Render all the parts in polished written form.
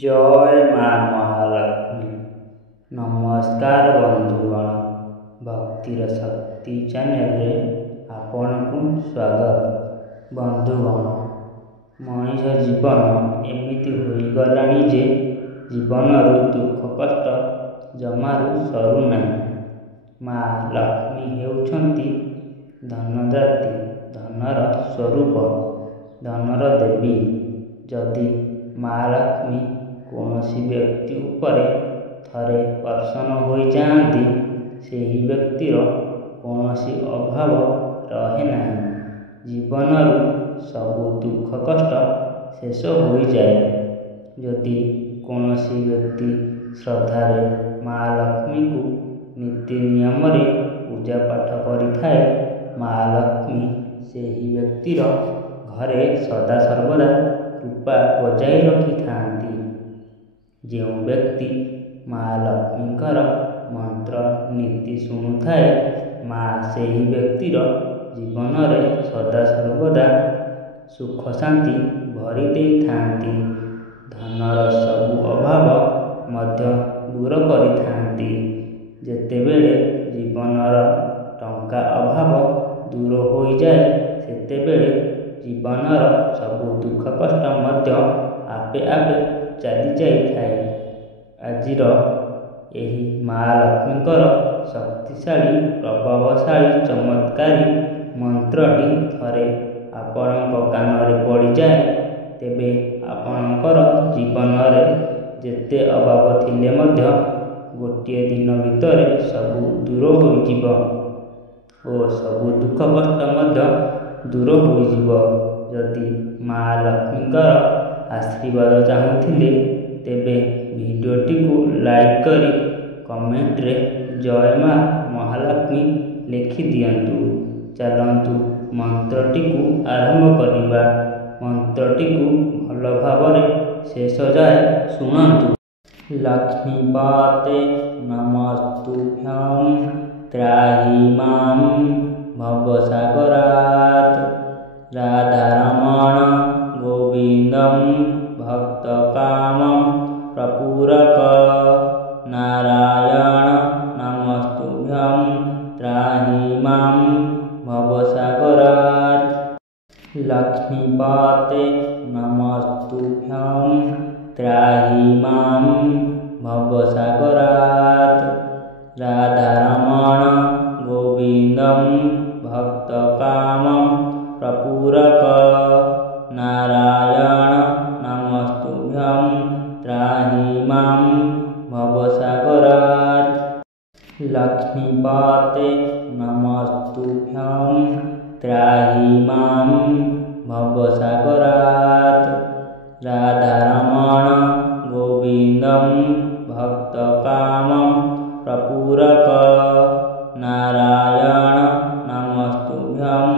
जय माँ महालक्ष्मी। नमस्कार बंधुगण, भक्तिर शक्ति चैनल रे आपण को स्वागत। बंधुगण, मनीष जीवन एमिति होई गलानी जे जीवन दुख कष्ट जमारू सरू नहीं। माँ लक्ष्मी हेउछंती धनदात्री, धनर स्वरूप, धनर देवी। जदि माँ लक्ष्मी कौनसी व्यक्ति उपरे थरे प्रसन्न होई जाती, सेही व्यक्तिर कौनसी अभाव रहे नहीं। जीवनरू सबु दुख कष्ट शेष हो जाए। जदि कौनसी व्यक्ति श्रद्धारे माँ लक्ष्मी को नीति नियम रे पूजा पाठ करिथाए, माँ लक्ष्मी सेही व्यक्तिर घरे सदा सर्वदा कृपा बजाई रखि थांती। जो व्यक्ति माँ लक्ष्मीकर मंत्र नीति शुणुथाए, माँ सेही व्यक्तिर जीवन रे सदा सर्वदा सुख शांति भरी देई थांती। धनर सबु अभाव मध्य दूर करिथांती। जेतेबेले जीवनर टंका अभाव दूर हो जाए, सेतेबेले जीवनर सबु दुख कष्ट मध्य आपे आपे चली जाइथाए। आजिर एही माँ लक्ष्मीकर शक्तिशाली प्रभावशाली चमत्कारी मंत्रटी थरे आपणक कानरे पड़ी जाए, तेबे आपणकर जीवन रे जेते अभाव थिले मध्य गोटे दिन भितर सबु दूर हो जिव ओ सबु दुख कष्ट मध्य दूर हो जिव। जदि माँ लक्ष्मीकर आशीर्वाद चाहूथिले, तेबे भिडियोटी को लाइक करी कमेंट रे जय माँ महालक्ष्मी लिखि दियंतु। चलंतु मंत्रटी को आरंभ करिबा। मंत्रटी को भल भावरे शेष जाए शुणंतु। लक्ष्मीपते नमस्तुभ्यं त्राहि मां भवसागरात्। राधारमण गोविंदं भक्तकामं प्रपूरक। नारायण नमस्तुभ्यं त्राहि मां भवसागरात्। लक्ष्मीपते नमस्तुभ्यं त्राहि मां भवसागरात्। राधारमण गोविंदं भक्तकामं प्रपूरक। नारायण नमस्तुभ्यं त्राहि मां भवसागरात्। लक्ष्मीपते नमस्तुभ्यं त्राहि मां भवसागरात्। राधारमण गोविंदं भक्तकामं प्रपूरक। नारायण नमस्तुभ्यं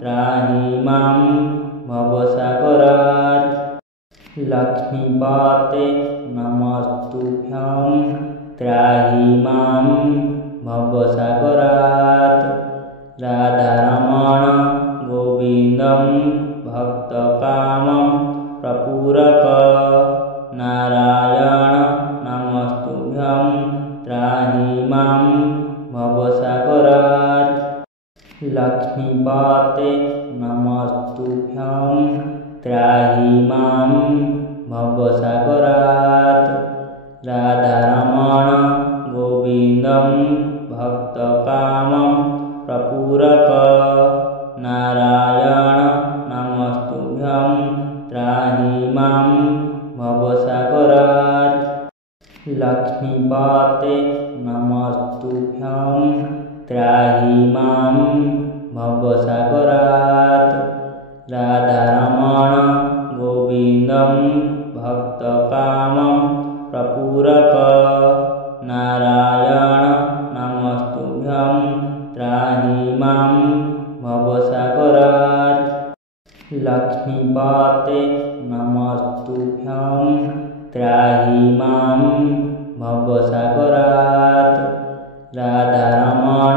त्राहि मां भवसागरात्। लक्ष्मीपते नमस्तुभ्यं त्राहि मां भवसागरात्। राधारमण गोविंदं भक्तकामं प्रपूरक। नारायण नमस्तुभ्यं त्राहि मां भवसागरात्। लक्ष्मीपते नमस्तुभ्यं त्राहि मां भवसागरात्। राधारमण गोविंदं भक्तकामं प्रपूरक। नारायण नमस्तुभ्यं त्राहि मां भवसागरात्। लक्ष्मीपते नमस्तुभ्यं त्राहि मां भवसागरात्। राधारमण गोविंदं भक्तकामं प्रपूरक। नारायण नमस्तुभ्यं त्राहि मां भवसागरात्। लक्ष्मीपते नमस्तुभ्यं त्राहि मां भवसागरात्। राधारमण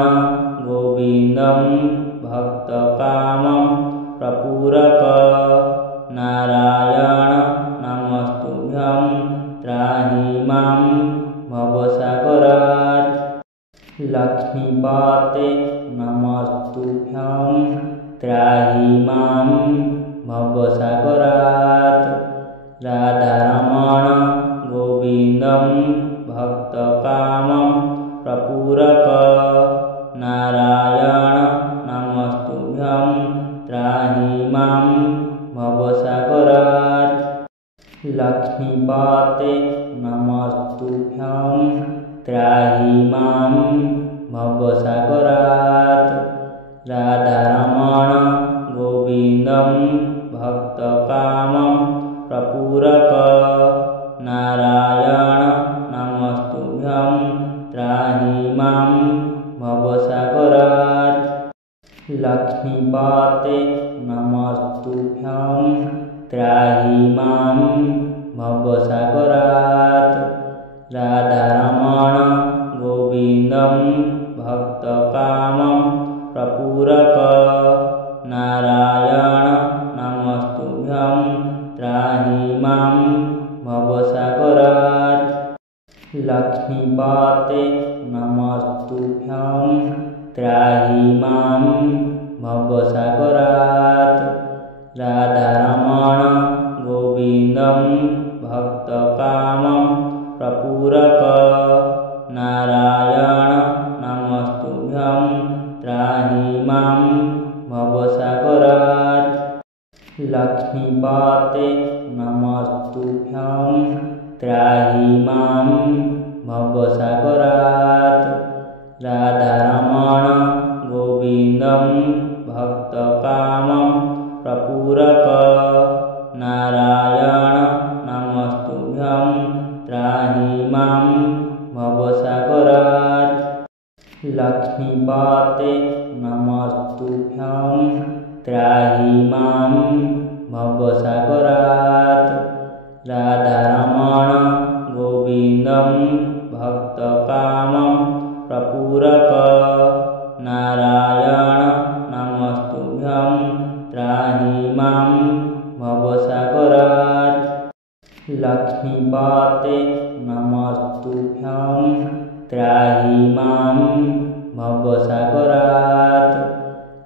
गोविंदं भक्तकामं प्रपूरक। नारायण नमस्तुभ्यं त्राहि मां भवसागरात्। लक्ष्मीपते नमस्तुभ्यं त्राहि मां भवसागरात्। राधारमण गोविन्दं भक्तकामं प्रपूरक नारायण नमस्तुभ्यं त्राहि मां भवसागरात्। लक्ष्मीपते नमस्तुभ्यं त्राहि मां भवसागरात्। राधारमण गोविन्दं भक्तकामं प्रपूरक नारायण नमस्तुभ्यं त्राहि मां भवसागरात्। लक्ष्मीपते नमस्तुभ्यं त्राहि मां भवसागरात्। राधारमण गोविन्दं भक्तकामं प्रपूरक नारायण नमस्तुभ्यं त्राहि मां भवसागरात्। लक्ष्मीपते नमस्तुभ्यं त्राहि मां भवसागरात्। राधारमण गोविन्दं भक्तकामं प्रपूरक नारायण नमस्तुभ्यं त्राहि मां भवसागरात्। लक्ष्मीपते नमस्तुभ्यं त्राहि मां भवसागरात्। राधारमण गोविन्दं भक्तकामं प्रपूरक नारायण नमस्तुभ्यं त्राहि मां भवसागरात्। लक्ष्मीपते नमस्तुभ्यं त्राहि मां भवसागरात्। राधारमण गोविन्दं भक्तकामं प्रपूरक नारायण नमस्तुभ्यं त्राहि मां भवसागरात्। लक्ष्मीपते नमस्तुभ्यं त्राहि मां भवसागरात्।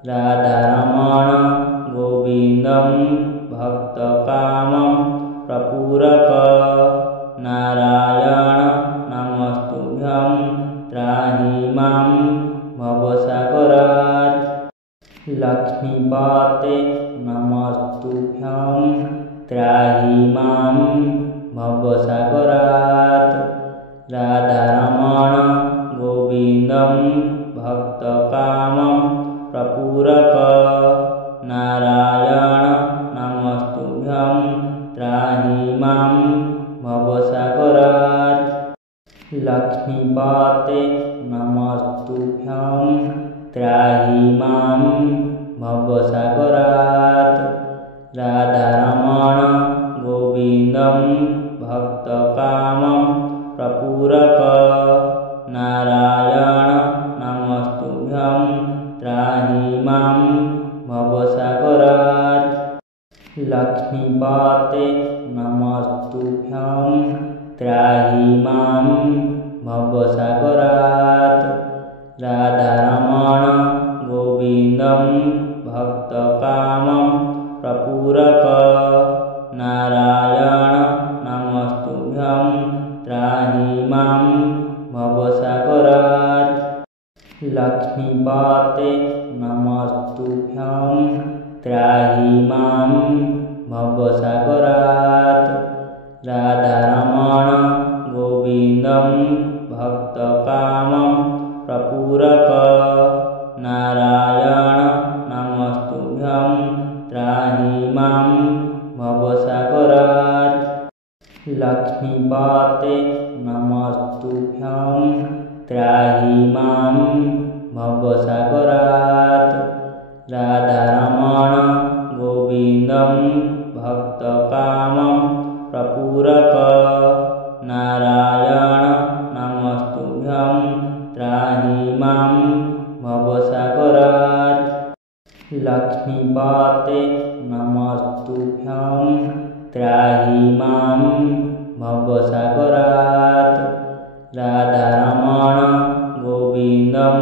राधारमण गोविन्दं भक्तकामं प्रपूरक नारायण नमस्तुभ्यं त्राहि मां भवसागरात्। लक्ष्मीपते नमस्तुभ्यं त्राहि मां भवसागरात्। राधारमण गोविन्दं भक्तकामं प्रपूरक नारायण नमस्तुभ्यं त्राहि मां भवसागरात्। लक्ष्मीपते नमस्तुभ्यं त्राहि मां भवसागरात्। राधारमण गोविन्दं भक्तकामं प्रपूरक नारायण नमस्तुभ्यं त्राहि मां भवसागरात्। लक्ष्मीपते नमस्तुभ्यं त्राहि मां भवसागरात्। राधारमण गोविन्दं भक्तकामं प्रपूरक नारायण नमस्तुभ्यं त्राहि मां भवसागरात्। लक्ष्मीपते नमस्तुभ्यं त्राहि मां भवसागरात्। राधारमण गोविन्दं भक्तकामं प्रपूरक नारायण नमस्तुभ्यं त्राहि मां भवसागरात्। लक्ष्मीपते नमस्तुभ्यं त्राहि मां भवसागरात्। राधारमण गोविन्दं भक्तकामं प्रपूरक नारायण नमस्तुभ्यं त्राहि मां भवसागरात्। लक्ष्मीपते नमस्तुभ्यं त्राहि मां भवसागरात्। भवसागरात् राधारमण गोविन्दं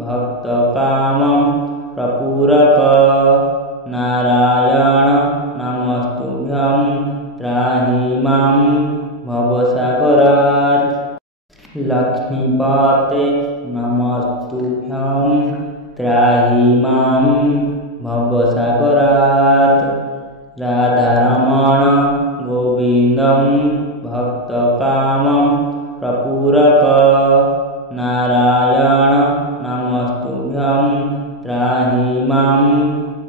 भक्तकामं प्रपूरक नारायण नमस्तुभ्यं त्राहि मां भवसागरात् लक्ष्मीपते नमस्तुभ्यं त्राहि मां भवसागरात् राधारमण गोविन्दं भक्तकामं प्रपूरक नारायण नमस्तुभ्यं त्राहि मां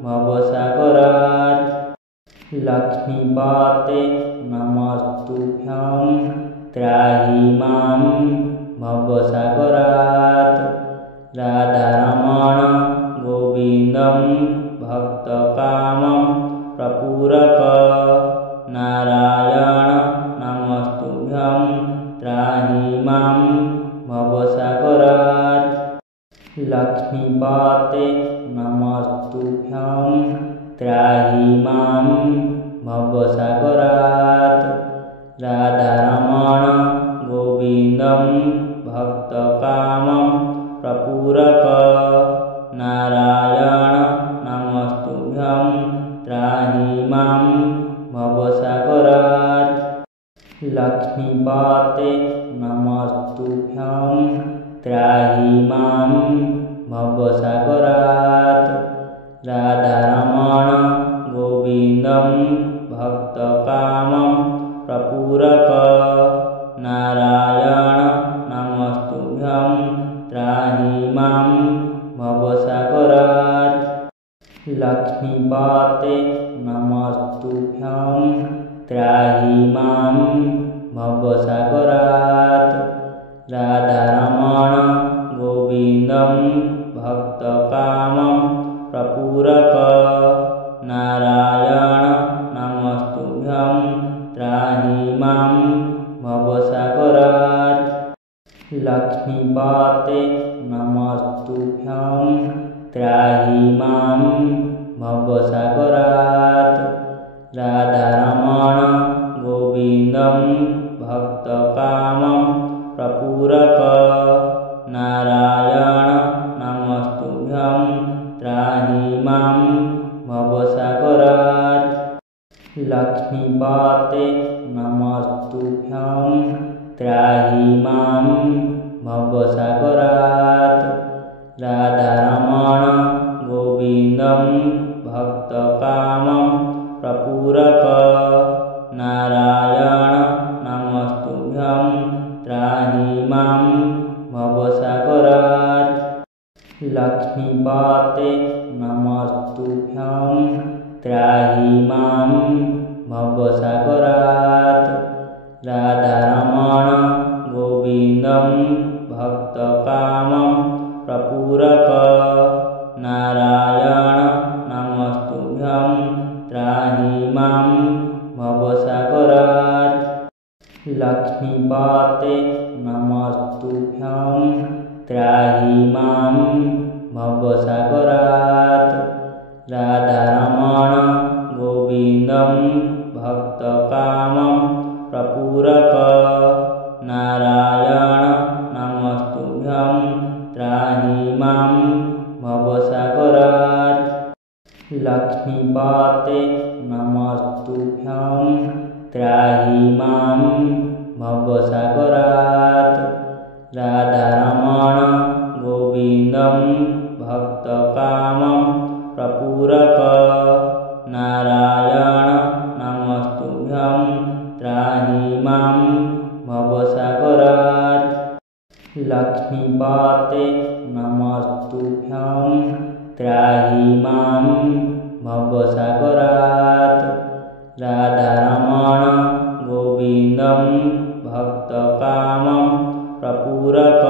भवसागरात् लक्ष्मीपते नमस्तुभ्यं त्राहि मां भवसागरात् राधारमण गोविन्दं भक्तकामं प्रपूरक नारायण नमस्तुभ्यं त्राहि मां भवसागरात् लक्ष्मीपते नमस्तुभ्यं त्राहि मां भवसागरात् राधारमण गोविन्दं भक्तकामं प्रपूरक नारायण नमस्तुभ्यं त्राहि मां भवसागरात् लक्ष्मीपते नमस्तुभ्यं त्राहि मां भवसागरात् राधारमण गोविन्दं भक्तकामं प्रपूरक नारायण नमस्तुभ्यं त्राहि मां भवसागरात् लक्ष्मीपते नमस्तुभ्यं त्राहि मां भवसागरात् राधारमण गोविन्दं भक्तकामं प्रपूरक नारायण नमस्तुभ्यं त्राहि मां भवसागरात् लक्ष्मीपते नमस्तुभ्यं त्राहि मां भवसागरात् राधारमण गोविन्दं भक्तकामं प्रपूरक नारायण नमस्तुभ्यं त्राहि मां भवसागरात् लक्ष्मीपते नमस्तुभ्यं त्राहि मां भवसागरात् राधारमण गोविन्दं भक्तकामं प्रपूरक नारायण नमस्तुभ्यं त्राहि मां भवसागरात् लक्ष्मीपते नमस्तुभ्यं त्राहि मां भवसागरात् राधारमण गोविन्दं भक्तकामं प्रपूरक नारायण नमस्तुभ्यं त्राहि मां भवसागरात् लक्ष्मीपते नमस्तुभ्यं त्राहि मां भवसागरात् राधारमण गोविन्दं भक्तकामं प्रपूरक नारायण नमस्तुभ्यं त्राहि मां भवसागरात् लक्ष्मीपते नमस्तुभ्यं त्राहि मां भवसागरात् राधारमण गोविन्दं भक्तकामं प्रपूरक नारायण नमस्तुभ्यं त्राहि मां भवसागरात् लक्ष्मीपते नमस्तुभ्यं त्राहि मां भवसागरात् राधारमण गोविन्दं भक्तकामं प्रपूरक